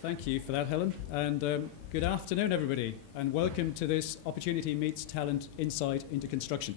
Thank you for that, Helen. And good afternoon, everybody, and welcome to this Opportunity Meets Talent Insight into Construction.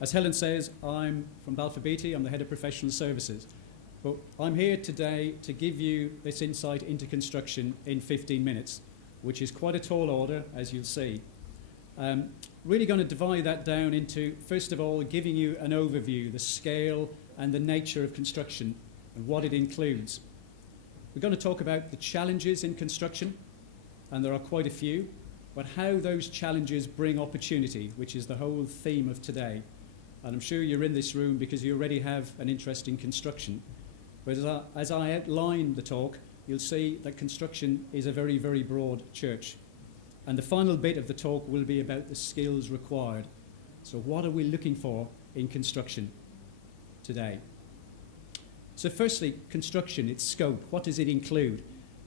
As Helen says, I'm from Balfour Beatty. I'm the Head of Professional Services. But I'm here today to give you this insight into construction in 15 minutes, which is quite a tall order, as you'll see. Really going to divide that down into, first of all, giving you an overview, the scale and the nature of construction and what it includes. We're going to talk about the challenges in construction, and there are quite a few, but how those challenges bring opportunity, which is the whole theme of today. And I'm sure you're in this room because you already have an interest in construction. But as I outline the talk, you'll see that construction is a very, very broad church. And the final bit of the talk will be about the skills required. So what are we looking for in construction today? So firstly, construction, its scope. What does it include?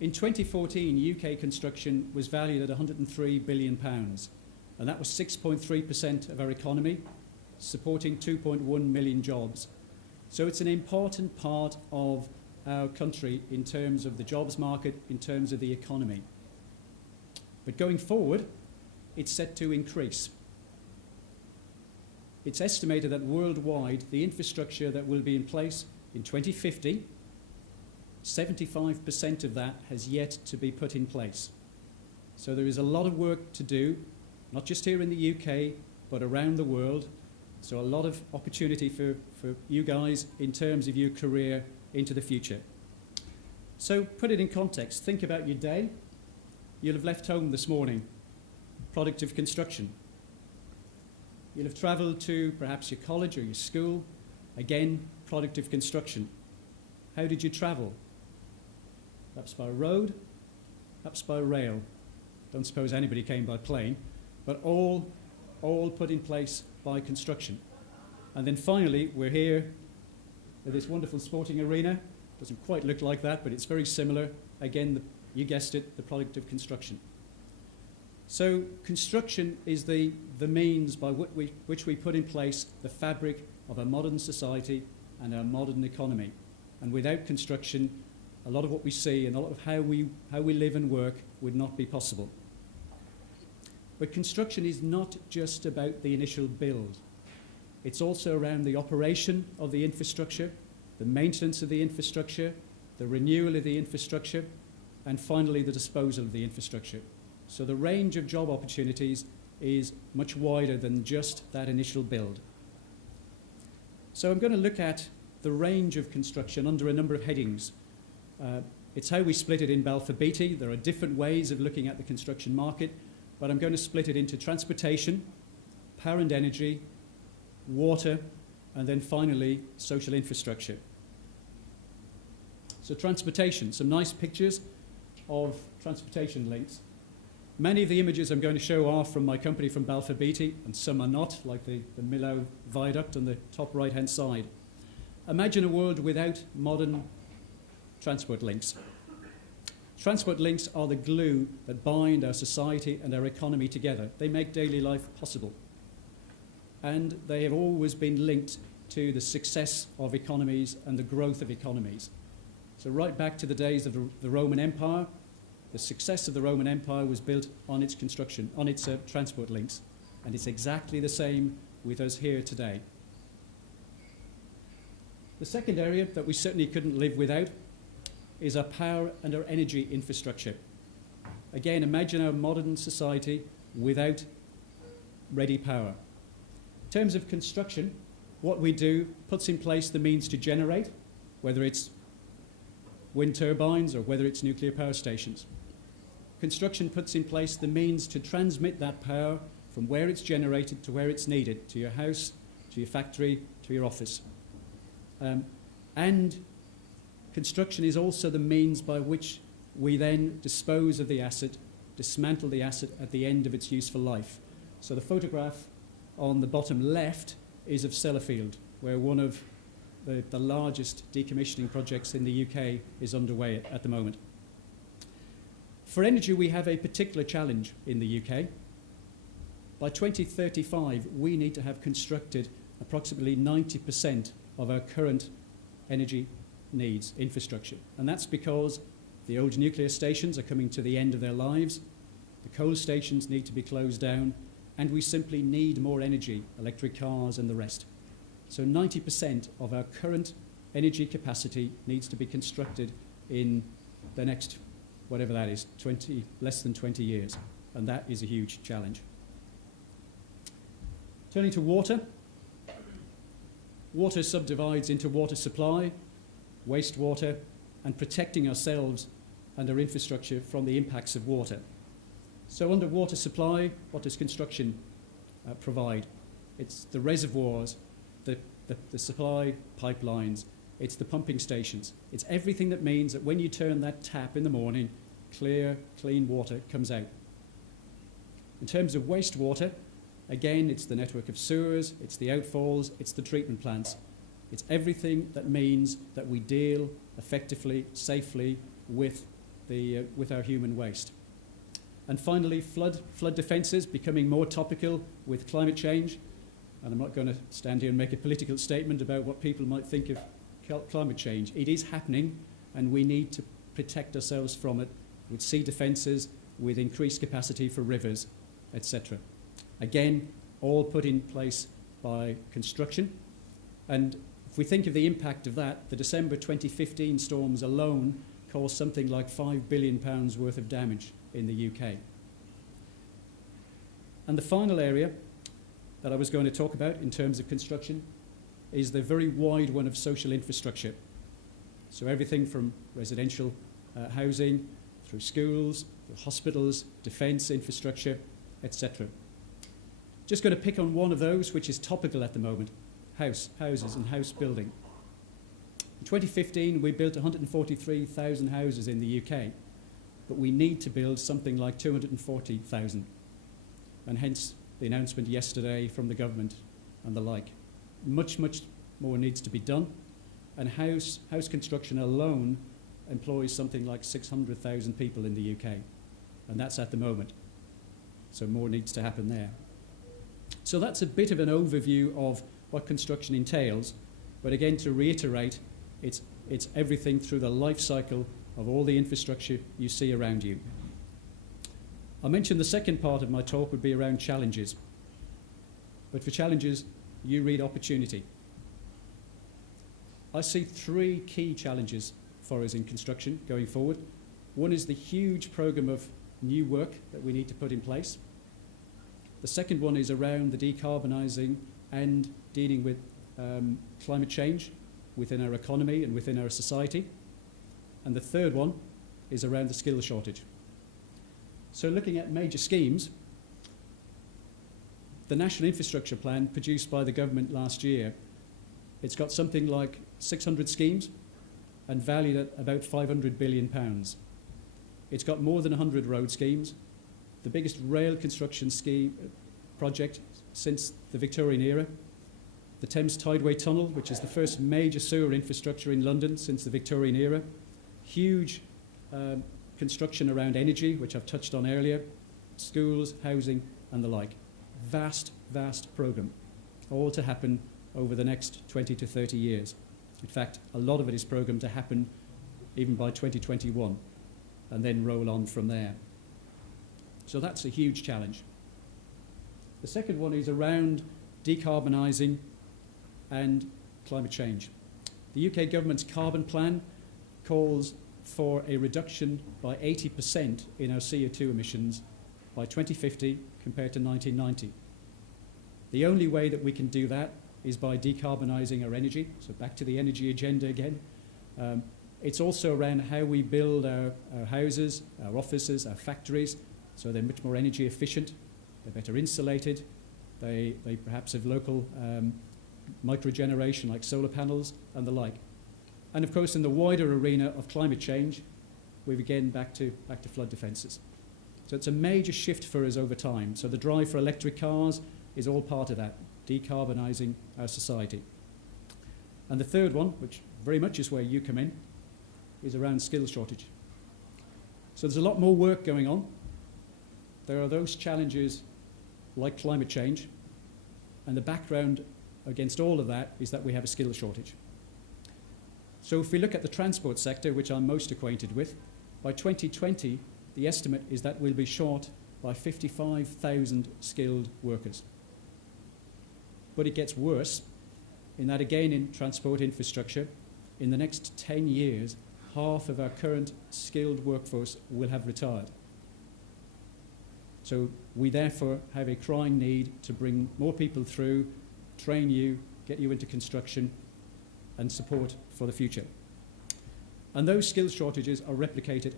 In 2014, UK construction was valued at £103 billion, and that was 6.3% of our economy, supporting 2.1 million jobs. So it's an important part of our country in terms of the jobs market, in terms of the economy. But going forward, it's set to increase. It's estimated that worldwide, the infrastructure that will be in place in 2050, 75% of that has yet to be put in place. So there is a lot of work to do, not just here in the UK, but around the world. So a lot of opportunity for you guys in terms of your career into the future. So put it in context. Think about your day. You'll have left home this morning, product of construction. You'll have travelled to perhaps your college or your school, again, product of construction. How did you travel? Perhaps by road, perhaps by rail. Don't suppose anybody came by plane, but all put in place by construction. And then finally, we're here at this wonderful sporting arena. Doesn't quite look like that, but it's very similar. Again, you guessed it, the product of construction. So construction is the means by which we put in place the fabric of a modern society and our modern economy. And without construction, a lot of what we see and a lot of how we live and work would not be possible. But construction is not just about the initial build. It's also around the operation of the infrastructure, the maintenance of the infrastructure, the renewal of the infrastructure, and finally the disposal of the infrastructure. So the range of job opportunities is much wider than just that initial build. So I'm going to look at the range of construction under a number of headings. It's how we split it in Balfour Beatty. There are different ways of looking at the construction market, but I'm going to split it into transportation, power and energy, water, and then finally social infrastructure. So transportation, some nice pictures of transportation links. Many of the images I'm going to show are from my company from Balfour Beatty, and some are not, like the Millau Viaduct on the top right-hand side. Imagine a world without modern transport links. Transport links are the glue that bind our society and our economy together. They make daily life possible. And they have always been linked to the success of economies and the growth of economies. So right back to the days of the Roman Empire, the success of the Roman Empire was built on its construction, on its transport links. And it's exactly the same with us here today. The second area that we certainly couldn't live without is our power and our energy infrastructure. Again, imagine our modern society without ready power. In terms of construction, what we do puts in place the means to generate, whether it's wind turbines or whether it's nuclear power stations. Construction puts in place the means to transmit that power from where it's generated to where it's needed, to your house, to your factory, to your office. And construction is also the means by which we then dispose of the asset, dismantle the asset at the end of its useful life. So the photograph on the bottom left is of Sellafield, where one of the largest decommissioning projects in the UK is underway at the moment. For energy, we have a particular challenge in the UK. By 2035, we need to have constructed approximately 90% of our current energy needs infrastructure. And that's because The old nuclear stations are coming to the end of their lives. The coal stations need to be closed down. And we simply need more energy, electric cars and the rest. So 90% of our current energy capacity needs to be constructed in the next, whatever that is, less than 20 years. And that is a huge challenge. Turning to water. Water subdivides into water supply, wastewater, and protecting ourselves and our infrastructure from the impacts of water. So under water supply, what does construction provide? It's the reservoirs, the supply pipelines, it's the pumping stations. It's everything that means that when you turn that tap in the morning, clear, clean water comes out. In terms of wastewater, again, it's the network of sewers, it's the outfalls, it's the treatment plants. It's everything that means that we deal effectively, safely with our human waste. And finally, flood defences becoming more topical with climate change. And I'm not going to stand here and make a political statement about what people might think of climate change. It is happening, and we need to protect ourselves from it with sea defences, with increased capacity for rivers, etc. Again, all put in place by construction. And if we think of the impact of that, the December 2015 storms alone caused something like £5 billion worth of damage in the UK. And the final area that I was going to talk about in terms of construction is the very wide one of social infrastructure. So everything from residential housing, through schools, through hospitals, defence infrastructure, etc. Just going to pick on one of those which is topical at the moment, houses and house building. In 2015, we built 143,000 houses in the UK, but we need to build something like 240,000. And hence the announcement yesterday from the government and the like. Much, much more needs to be done. And house construction alone employs something like 600,000 people in the UK. And that's at the moment. So more needs to happen there. So that's a bit of an overview of what construction entails. But again, to reiterate, it's everything through the life cycle of all the infrastructure you see around you. I mentioned the second part of my talk would be around challenges. But for challenges, you read opportunity. I see three key challenges for us in construction going forward. One is the huge programme of new work that we need to put in place. The second one is around the decarbonising and dealing with climate change within our economy and within our society. And the third one is around the skill shortage. So looking at major schemes, the National Infrastructure Plan produced by the government last year, it's got something like 600 schemes and valued at about £500 billion. It's got more than 100 road schemes, the biggest rail construction scheme project since the Victorian era, the Thames Tideway Tunnel, which is the first major sewer infrastructure in London since the Victorian era, huge construction around energy, which I've touched on earlier, schools, housing, and the like. Vast, vast programme, all to happen over the next 20 to 30 years. In fact, a lot of it is programmed to happen even by 2021, and then roll on from there. So that's a huge challenge. The second one is around decarbonising and climate change. The UK government's carbon plan calls for a reduction by 80% in our CO2 emissions by 2050 compared to 1990. The only way that we can do that is by decarbonising our energy, so back to the energy agenda again. It's also around how we build our houses, our offices, our factories, so they're much more energy efficient, they're better insulated, they perhaps have local microgeneration like solar panels and the like. And of course, in the wider arena of climate change, we're again back to flood defences. So it's a major shift for us over time. So the drive for electric cars is all part of that, decarbonising our society. And the third one, which very much is where you come in, is around skills shortage. So there's a lot more work going on. There are those challenges like climate change, and the background against all of that is that we have a skills shortage. So if we look at the transport sector, which I'm most acquainted with, By 2020, the estimate is that we'll be short by 55,000 skilled workers. But it gets worse in that, again, in transport infrastructure, in the next 10 years, half of our current skilled workforce will have retired. So we therefore have a crying need to bring more people through, train you, get you into construction, and support for the future. And those skills shortages are replicated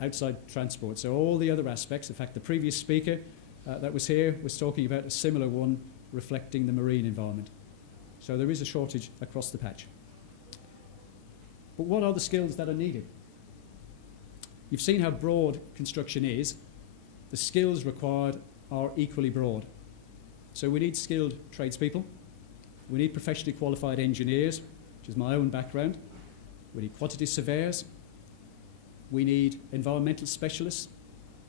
outside transport. So all the other aspects, in fact, the previous speaker that was here was talking about a similar one reflecting the marine environment. So there is a shortage across the patch. But what are the skills that are needed? You've seen how broad construction is. The skills required are equally broad. So we need skilled tradespeople. We need professionally qualified engineers, which is my own background. We need quantity surveyors. We need environmental specialists,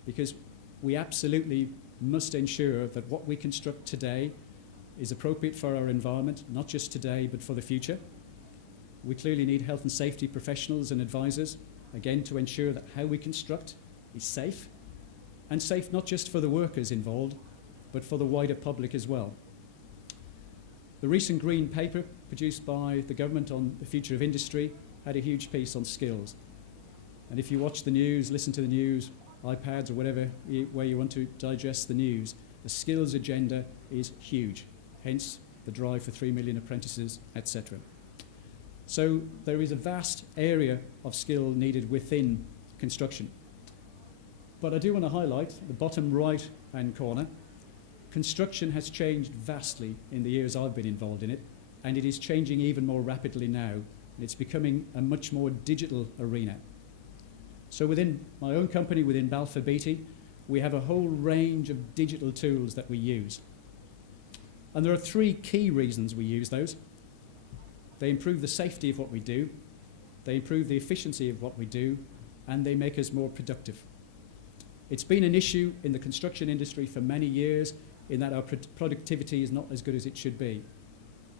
because we absolutely must ensure that what we construct today is appropriate for our environment, not just today, but for the future. We clearly need health and safety professionals and advisors, again, to ensure that how we construct is safe, and safe not just for the workers involved, but for the wider public as well. The recent green paper produced by the government on the future of industry had a huge piece on skills. And if you watch the news, listen to the news, iPads or whatever, where you want to digest the news, the skills agenda is huge, hence the drive for 3 million apprentices, etc. So there is a vast area of skill needed within construction. But I do want to highlight the bottom right-hand corner. Construction has changed vastly in the years I've been involved in it, and it is changing even more rapidly now. And it's becoming a much more digital arena. So within my own company, within Balfour Beatty, we have a whole range of digital tools that we use. And there are 3 key reasons we use those. They improve the safety of what we do, they improve the efficiency of what we do, and they make us more productive. It's been an issue in the construction industry for many years in that our productivity is not as good as it should be.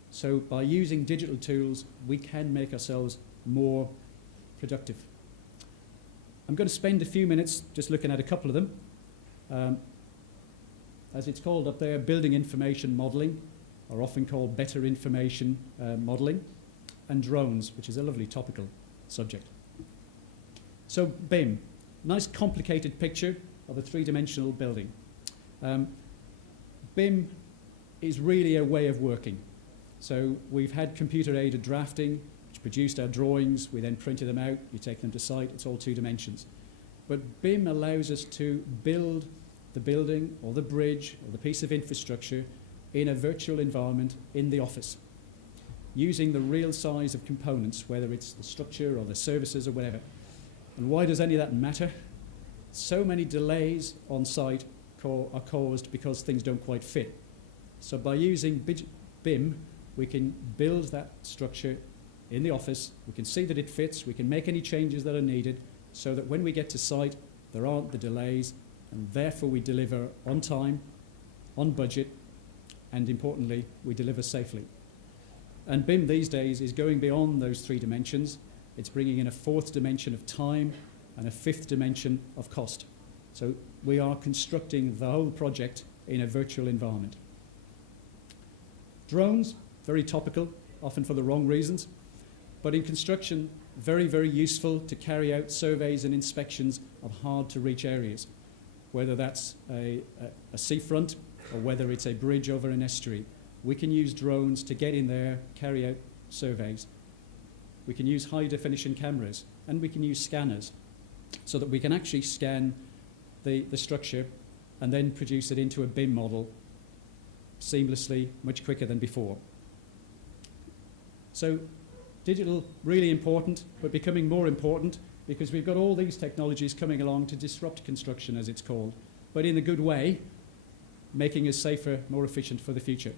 So by using digital tools, we can make ourselves more productive. I'm going to spend a few minutes just looking at a couple of them. As it's called up there, building information modelling, or often called better information modelling, and drones, which is a lovely topical subject. So BIM, nice complicated picture of a 3-dimensional building. BIM is really a way of working. So we've had computer-aided drafting, which produced our drawings, we then printed them out, you take them to site, it's all 2 dimensions. But BIM allows us to build the building or the bridge or the piece of infrastructure in a virtual environment in the office, using the real size of components, whether it's the structure or the services or whatever. And why does any of that matter? So many delays on site are caused because things don't quite fit. So by using BIM, we can build that structure in the office, we can see that it fits, we can make any changes that are needed, so that when we get to site, there aren't the delays, and therefore we deliver on time, on budget, and importantly, we deliver safely. And BIM these days is going beyond those 3 dimensions. It's bringing in a 4th dimension of time and a 5th dimension of cost. So we are constructing the whole project in a virtual environment. Drones, very topical, often for the wrong reasons, but in construction, very, very useful to carry out surveys and inspections of hard-to-reach areas, whether that's a seafront or whether it's a bridge over an estuary. We can use drones to get in there, carry out surveys. We can use high-definition cameras, and we can use scanners, so that we can actually scan the structure and then produce it into a BIM model seamlessly, much quicker than before. So digital, really important, but becoming more important because we've got all these technologies coming along to disrupt construction, as it's called, but in a good way, making us safer, more efficient for the future.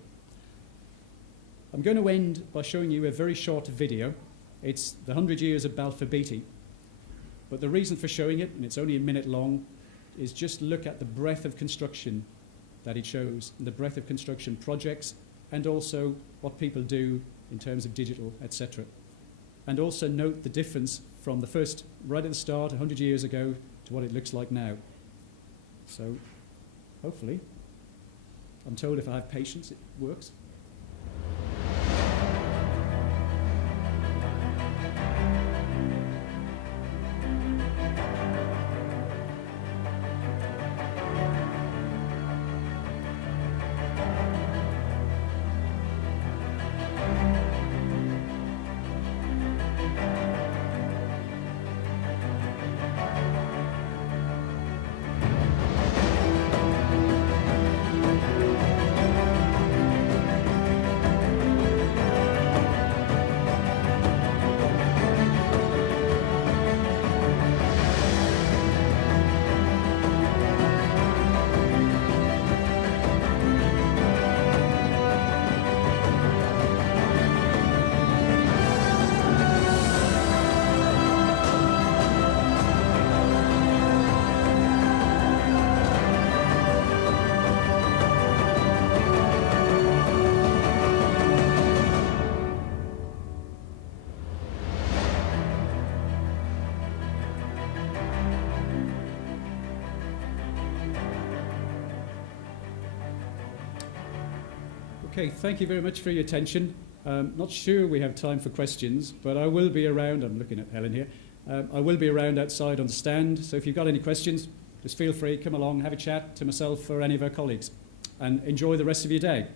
I'm going to end by showing you a very short video. It's the 100 years of Balfour Beatty. But the reason for showing it, and it's only a minute long, is just look at the breadth of construction that it shows, the breadth of construction projects, and also what people do in terms of digital, etc. and also note the difference from the first, right at the start, 100 years ago, to what it looks like now. So hopefully, I'm told if I have patience, it works. Okay, thank you very much for your attention. Not sure we have time for questions, but I will be around. I'm looking at Helen here. I will be around outside on the stand, so if you've got any questions, just feel free, come along, have a chat to myself or any of our colleagues, and enjoy the rest of your day.